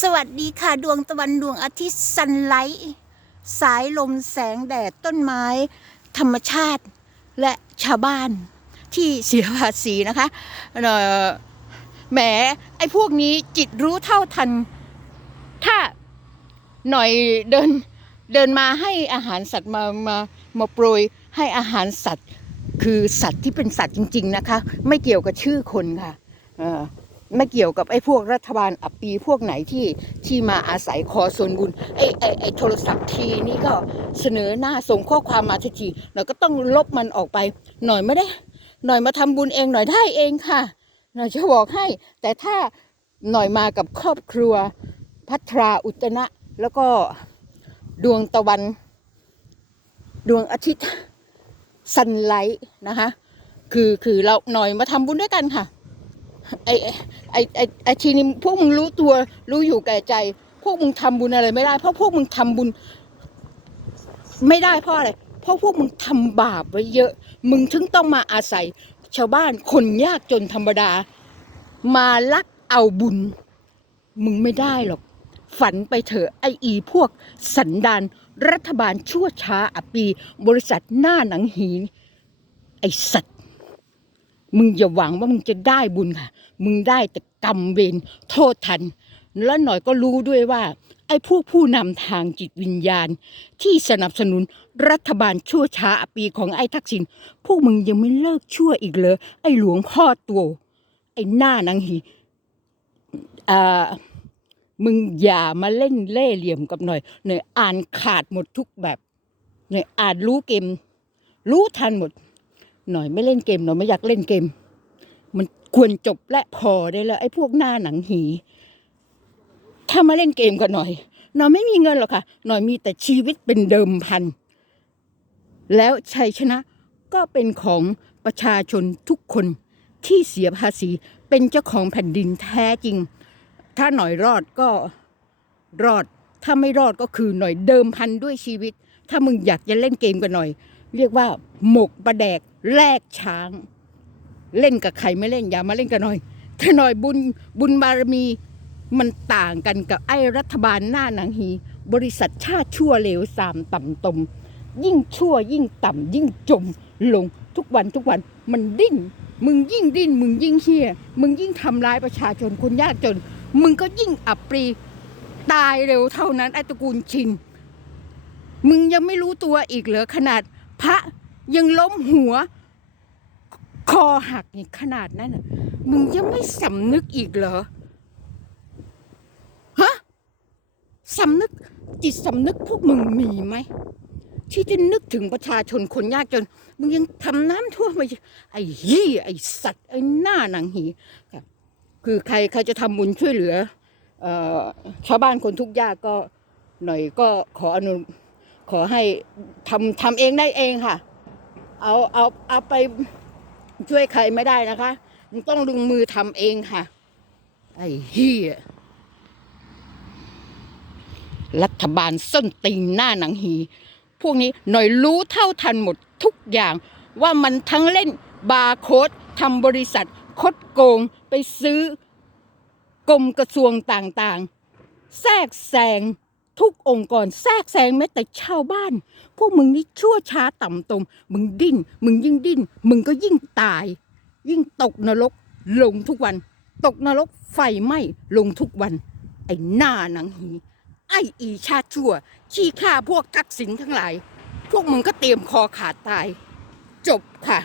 สวัสดีค่ะดวงตะวันดวงอาทิตย์ซันไลท์สายลมแสงแดดต้นไม้ ธรรมชาติและชาวบ้านที่เสียภาษีนะคะเอ่อแหมไอ้พวกนี้จิตรู้เท่าทัน ถ้าหน่อยเดินเดินมาให้อาหารสัตว์มามามาโปรยให้อาหารสัตว์ คือสัตว์ที่เป็นสัตว์จริง ๆ นะคะ ไม่เกี่ยวกับชื่อคนค่ะเออ ไม่เกี่ยวกับไอ้พวกรัฐบาลอับปีพวกไหนที่ที่มาอาศัยขอส่วนบุญไอ้ไอ้ไอ้โทรศัพท์ทีนี่ก็เสนอหน้าส่งข้อความมาทันทีเราก็ต้องลบมันออกไป หน่อยไม่ได้ หน่อยมาทำบุญเองหน่อยได้เองค่ะ หน่อยจะบอกให้ แต่ถ้าหน่อยมากับครอบครัว พัทราอุตนะ แล้วก็ดวงตะวัน ดวงอาทิตย์ซันไลท์นะคะ คือคือเราหน่อยมาทำบุญด้วยกันค่ะ ไอ้ไอ้ไอไอทีนี้พวกมึงรู้ตัวรู้อยู่แก่ใจ พวกมึงทำบุญอะไรไม่ได้ เพราะพวกมึงทำบุญ ไม่ได้เพราะอะไรเพราะพวกมึงทำบาปไว้เยอะ มึงถึงต้องมาอาศัย ชาวบ้านคนยากจนธรรมดา มาลักเอาบุญ มึงไม่ได้หรอก ฝันไปเถอะไออีพวกสันดานรัฐบาลชั่วช้าอปี บริษัทหน้าหนังหีนไอสัตว มึงอย่าหวังว่ามึงจะได้บุญค่ะ มึงได้แต่กรรมเวรโทษทัน แล้วหน่อยก็รู้ด้วยว่า ไอ้พวกผู้นำทางจิตวิญญาณ ที่สนับสนุนรัฐบาลชั่วช้าอปีของไอ้ทักษิณพวกมึงยังไม่เลิกชั่วอีกเลย ไอ้หลวงพ่อตัว ไอ้หน้านังหีอ่ามึงอย่ามาเล่นเล่ห์เหลี่ยมกับหน่อยหน่อยอ่านขาดหมดทุกแบบหน่อยอ่านรู้เกม รู้ทันหมด หน่อยไม่เล่นเกมหน่อยไม่อยากเล่นเกม มันควรจบและพอได้แล้วไอ้พวกหน้าหนังหี ถ้ามาเล่นเกมกันหน่อย หน่อยไม่มีเงินหรอกค่ะ หน่อยมีแต่ชีวิตเป็นเดิมพัน แล้วชัยชนะก็เป็นของประชาชนทุกคนที่เสียภาษีเป็นเจ้าของแผ่นดินแท้จริง ถ้าหน่อยรอดก็รอด ถ้าไม่รอดก็คือหน่อยเดิมพันด้วยชีวิต ถ้ามึงอยากจะเล่นเกมกันหน่อย เรียกว่าหมกประแดกแลกช้าง เล่นกับใครไม่เล่นอย่ามาเล่นกันหน่อยถ้าหน่อยบุญบุญบารมีมันต่างกันกับไอ้รัฐบาลหน้าหนังหี บริษัทชาติชั่วเลวสามต่ำตม ยิ่งชั่วยิ่งต่ำยิ่งจมลงทุกวันทุกวันมันดิ้น มึงยิ่งดิ้น มึงยิ่งเฮี้ย มึงยิ่งทำร้ายประชาชนคนยากจน มึงก็ยิ่งอับปรีตายเร็วเท่านั้นไอ้ตระกูลชินมึงยังไม่รู้ตัวอีกเหรอขนาด พระยังล้มหัว คอหักนี่ขนาดนั้นมึงยังไม่สำนึกอีกเหรอฮะสำนึกจิตสำนึกพวกมึงมีไหมที่จะนึกถึงประชาชนคนยากจน มึงยังทำน้ำท่วมไปไอ้ฮี่ไอ้สัตว์ไอ้หน้าหนังหีคือใครใครจะทำบุญช่วยเหลือออชาวบ้านคนทุกยากก็หน่อยก็ขออนุ ขอให้ทำทำเองได้เองค่ะ เอาเอาเอาไปช่วยใครไม่ได้นะคะต้องลงมือทำเองค่ะ ไอ้เฮียรัฐบาลส้นตีนหน้าหนังหี พวกนี้หน่อยรู้เท่าทันหมดทุกอย่าง ว่ามันทั้งเล่นบาร์โค้ดทำบริษัทคดโกงไปซื้อกรมกระทรวงต่างๆ แทรกแซง ทุกองค์กรแทรกแซงแม้แต่ชาวบ้าน พวกมึงนี่ชั่วช้าต่ำตม มึงดิ้น มึงยิ่งดิ้น มึงก็ยิ่งตาย ยิ่งตกนรก ลงทุกวัน ตกนรกไฟไหม้ลงทุกวัน ไอ้หน้าหนังหีไอ้อีชาชั่ว ขี้ข้าพวกทักษิณทั้งหลาย พวกมึงก็เตรียมคอขาดตาย จบค่ะ